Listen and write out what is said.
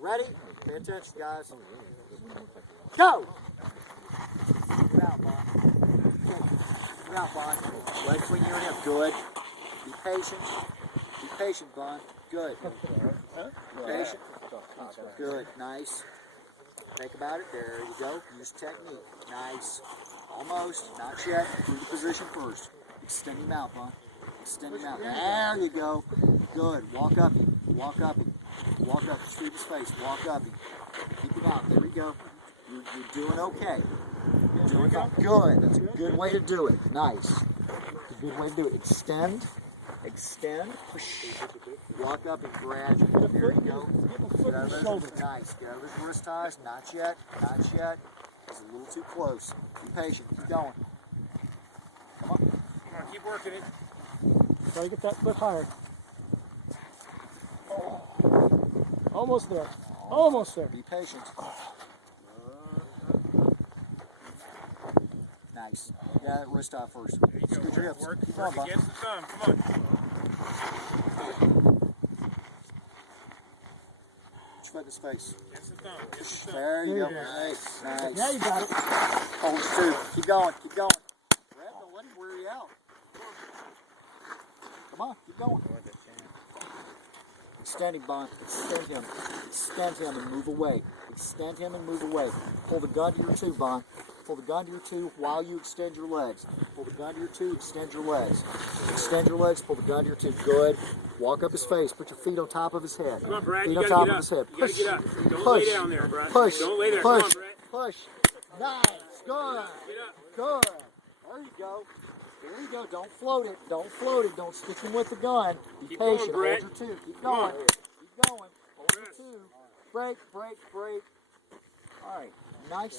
Ready? Pay attention, guys. Go! Get out, Bond. Get out, Bond. Leg between you and him. Good. Be patient. Be patient, Bond. Good. Be patient. Good. Nice. Think about it. There you go. Use technique. Nice. Almost. Not yet. Do the position first. Extend him out, Bond. Extend him out. There you go. Good. Walk up him. Walk up him. Walk up. Sweep his face. Walk up him. Keep him out. There we go. You're doing okay. You're doing good. That's a good way to do it. Nice. That's a good way to do it. Extend. Extend. Push. Walk up and gradually. There you go. Get out of his nice. Get out of his wrist ties. Not yet. Not yet. It's a little too close. Be patient. Keep going. Come on. Come on, keep working it. Try to get that foot higher. Almost there. Almost there. Be patient. Nice. Yeah, that wrist tie first. Scoot your hips. Work, Keep work going, against the thumb. Come on. Put your foot in his face. Against the thumb. Against the thumb. There you go. There you go. Nice. Nice. Yeah, you got it. Hold two. Keep going. Keep going. Brad, don't let him wear you out. Come on. Keep going. Extend him, Bond. Extend him. Extend him and move away. Extend him and move away. Pull the gun to your two, Bond. Pull the gun to your two while you extend your legs. Pull the gun to your two, extend your legs. Extend your legs, pull the gun to your two. Good. Walk up his face. Put your feet on top of his head. Come on, Brad. Feet You on gotta top get of up. his head. You gotta Push. get up. Don't Push. lay down there, Brad. Push. Don't lay there. Push. Come on, Brad. Push. Nice. Good. Get up. Good. There you go. There you go. Don't float it. Don't float it. Don't stick him with the gun. Be Keep patient. going, Brett. Hold your two. Keep Come going. on. Keep going. Hold your Rest. two. Break, break, break. All right. Nice.